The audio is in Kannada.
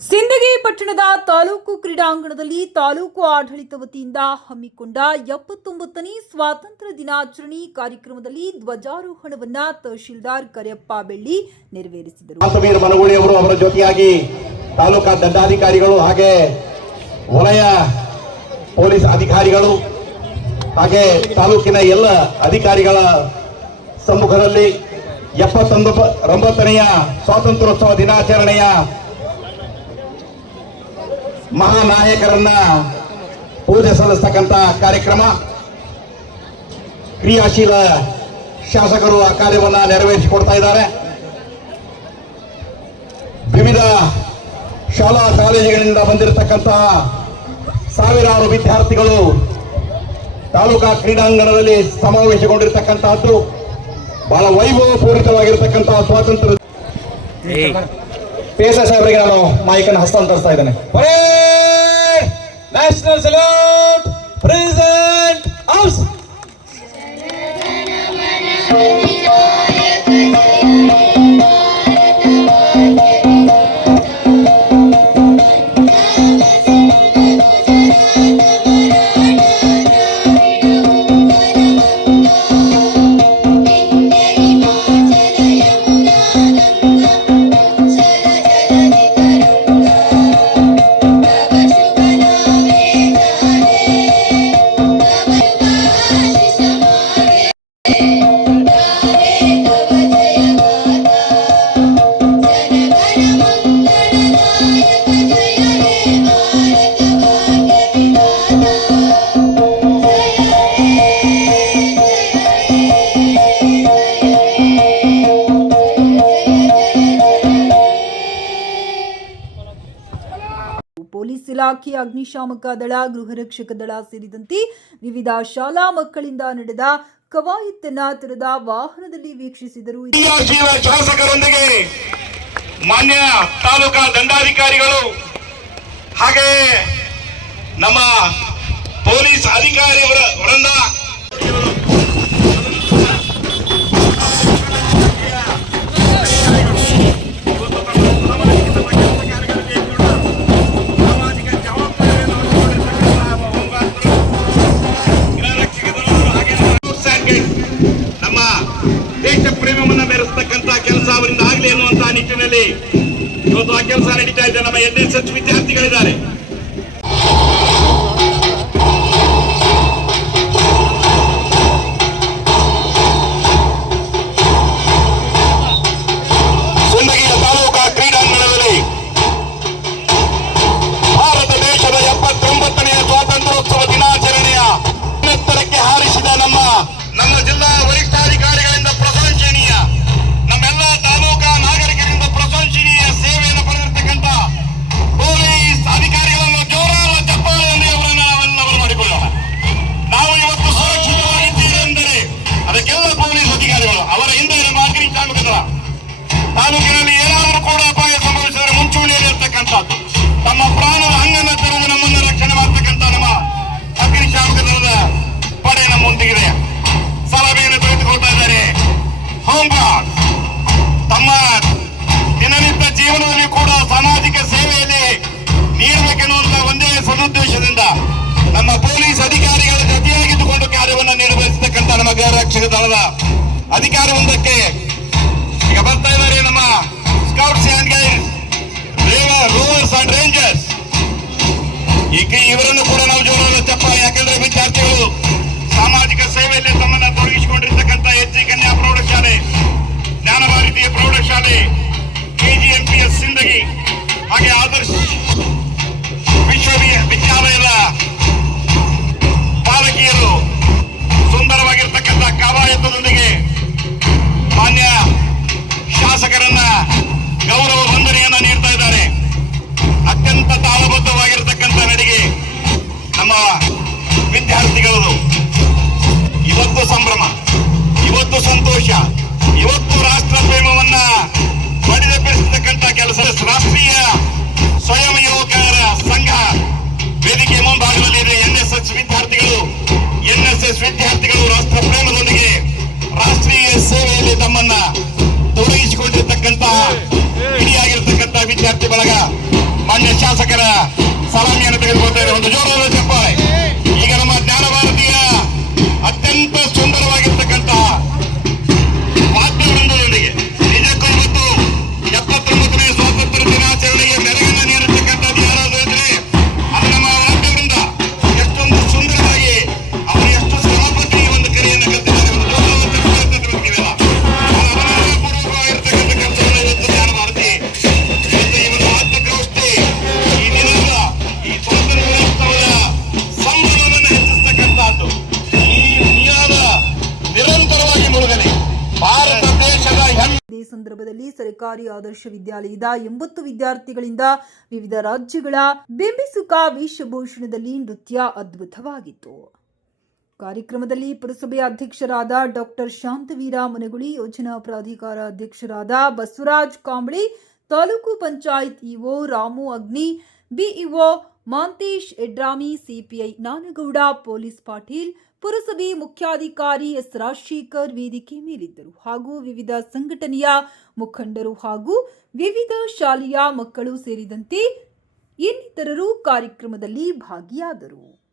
ಸಿಂದಗಿ ಪಟ್ಟಣದ ತಾಲೂಕು ಕ್ರೀಡಾಂಗಣದಲ್ಲಿ ತಾಲೂಕು ಆಡಳಿತ ವತಿಯಿಂದ ಹಮ್ಮಿಕೊಂಡ ಎಪ್ಪತ್ತೊಂಬತ್ತನೇ ಸ್ವಾತಂತ್ರ್ಯ ದಿನಾಚರಣೆ ಕಾರ್ಯಕ್ರಮದಲ್ಲಿ ಧ್ವಜಾರೋಹಣವನ್ನ ತಹಶೀಲ್ದಾರ್ ಕರಿಯಪ್ಪ ಬೆಳ್ಳಿ ನೆರವೇರಿಸಿದರು. ಮನಗುಳಿ ಅವರು ಅವರ ಜೊತೆಯಾಗಿ ತಾಲೂಕಾ ದಂಡಾಧಿಕಾರಿಗಳು ಹಾಗೆ ವಲಯ ಪೊಲೀಸ್ ಅಧಿಕಾರಿಗಳು ಹಾಗೆ ತಾಲೂಕಿನ ಎಲ್ಲ ಅಧಿಕಾರಿಗಳ ಸಮ್ಮುಖದಲ್ಲಿ ಎಪ್ಪತ್ತೊಂದು ಒಂಬತ್ತನೆಯ ಸ್ವಾತಂತ್ರ್ಯೋತ್ಸವ ದಿನಾಚರಣೆಯ ಮಹಾನಾಯಕರನ್ನ ಪೂಜೆ ಸಲ್ಲಿಸ್ತಕ್ಕಂತ ಕಾರ್ಯಕ್ರಮ. ಕ್ರಿಯಾಶೀಲ ಶಾಸಕರು ಆ ಕಾರ್ಯವನ್ನ ನೆರವೇರಿಸಿಕೊಡ್ತಾ ಇದ್ದಾರೆ. ವಿವಿಧ ಶಾಲಾ ಕಾಲೇಜುಗಳಿಂದ ಬಂದಿರತಕ್ಕಂತಹ ಸಾವಿರಾರು ವಿದ್ಯಾರ್ಥಿಗಳು ತಾಲೂಕಾ ಕ್ರೀಡಾಂಗಣದಲ್ಲಿ ಸಮಾವೇಶಗೊಂಡಿರ್ತಕ್ಕಂತಹದ್ದು ಬಹಳ ವೈಭವಪೂರಿತವಾಗಿರತಕ್ಕಂತಹ ಸ್ವಾತಂತ್ರ್ಯ. ಪೇಸ ಸಾಹೇಬರಿಗೆ ನಾನು ಮಾಹಿತಿಯನ್ನು ಹಸ್ತಾಂತರಿಸ್ತಾ ಇದ್ದೇನೆ. national salute present house police ಇಲಾಖೆ, ಅಗ್ನಿಶಾಮಕ ದಳ, ಗೃಹ ರಕ್ಷಕ ದಳ ಸೇರಿದಂತೆ ವಿವಿಧ ಶಾಲಾ ಮಕ್ಕಳಿಂದ ನಡೆದ ಕವಾಯತ್ತನ್ನ ತೆರೆದ ವಾಹನದಲ್ಲಿ ವೀಕ್ಷಿಸಿದರು. ಶಾಸಕರೊಂದಿಗೆ ಮಾನ್ಯ ತಾಲೂಕಾ ದಂಡಾಧಿಕಾರಿಗಳು ಹಾಗೆ ನಮ್ಮ ಪೊಲೀಸ್ ಅಧಿಕಾರಿ ವೃಂದ ನಿಟ್ಟಿನಲ್ಲಿ ಇವತ್ತು ಆ ಕೆಲಸ ನಡೀತಾ ಇದೆ. ನಮ್ಮ ಎನ್ ಎಸ್ ಎಚ್ ವಿದ್ಯಾರ್ಥಿಗಳಿದ್ದಾರೆ. ತಮ್ಮ ಪ್ರಾಣದ ಹಂಗನ್ನ ತೆರೆದು ನಮ್ಮನ್ನ ರಕ್ಷಣೆ ಮಾಡ್ತಕ್ಕಂಥ ನಮ್ಮ ಅಗ್ನಿಶಾಮಕ ದಳದ ಪಡೆ ನಮ್ಮೊಂದಿಗಿದೆ ಸಲಹೆಯನ್ನು ತೆಗೆದುಕೊಳ್ತಾ ಇದ್ದಾರೆ. ಹೋಮ್ ತಮ್ಮ ದಿನನಿತ್ಯ ಜೀವನದಲ್ಲಿ ಕೂಡ ಸಾಮಾಜಿಕ ಸೇವೆಯಲ್ಲಿ ನೀಡಬೇಕೆನ್ನುವಂತ ಒಂದೇ ಸದುದ್ದೇಶದಿಂದ ನಮ್ಮ ಪೊಲೀಸ್ ಅಧಿಕಾರಿಗಳ ಜೊತೆಯಾಗಿದ್ದುಕೊಂಡು ಕಾರ್ಯವನ್ನು ನಿರ್ವಹಿಸತಕ್ಕಂತ ನಮ್ಮ ಗೃಹ ರಕ್ಷಕ ದಳದ ಅಧಿಕಾರ ವೃಂದಕ್ಕೆ ಈಗ ಬರ್ತಾ ಇದ್ದಾರೆ ನಮ್ಮ ಸ್ಕೌಟ್ಸ್ ಅಂಡ್ ಗೈಡ್ ಸೇವೆಯಲ್ಲಿ ತಮ್ಮನ್ನ ತೊಡಗಿಸಿಕೊಂಡಿರ್ತಕ್ಕಂಥ ಎಚ್ ಕನ್ಯಾ ಪ್ರೌಢಶಾಲೆ ಜ್ಞಾನ ಭಾರತೀಯ ಪ್ರೌಢಶಾಲೆ salami en el pie. Cuando. ಸಂದರ್ಭದಲ್ಲಿ ಸರ್ಕಾರಿ ಆದರ್ಶ ವಿದ್ಯಾಲಯದ ಎಂಬತ್ತು ವಿದ್ಯಾರ್ಥಿಗಳಿಂದ ವಿವಿಧ ರಾಜ್ಯಗಳ ಬಿಂಬಿಸುಕ ವೇಷಭೂಷಣದಲ್ಲಿ ನೃತ್ಯ ಅದ್ಭುತವಾಗಿತ್ತು. ಕಾರ್ಯಕ್ರಮದಲ್ಲಿ ಪುರಸಭೆಯ ಅಧ್ಯಕ್ಷರಾದ ಡಾಕ್ಟರ್ ಶಾಂತವೀರ ಮನಗುಳಿ, ಯೋಜನಾ ಪ್ರಾಧಿಕಾರ ಅಧ್ಯಕ್ಷರಾದ Basavaraj Kambali, taluk panchayat EO Ramu Agni, BEO Mantesh Edrami, CPI Nanagouda, police Patil ಪುರಸಭೆ ಮುಖ್ಯಾಧಿಕಾರಿ ಎಸ್ ರಾಜಶೇಖರ್ ವೇದಿಕೆ ಮೇಲಿದ್ದರು ಹಾಗೂ ವಿವಿಧ ಸಂಘಟನೆಯ ಮುಖಂಡರು ಹಾಗೂ ವಿವಿಧ ಶಾಲೆಯ ಮಕ್ಕಳು ಸೇರಿದಂತೆ ಇನ್ನಿತರರು ಕಾರ್ಯಕ್ರಮದಲ್ಲಿ ಭಾಗಿಯಾದರು.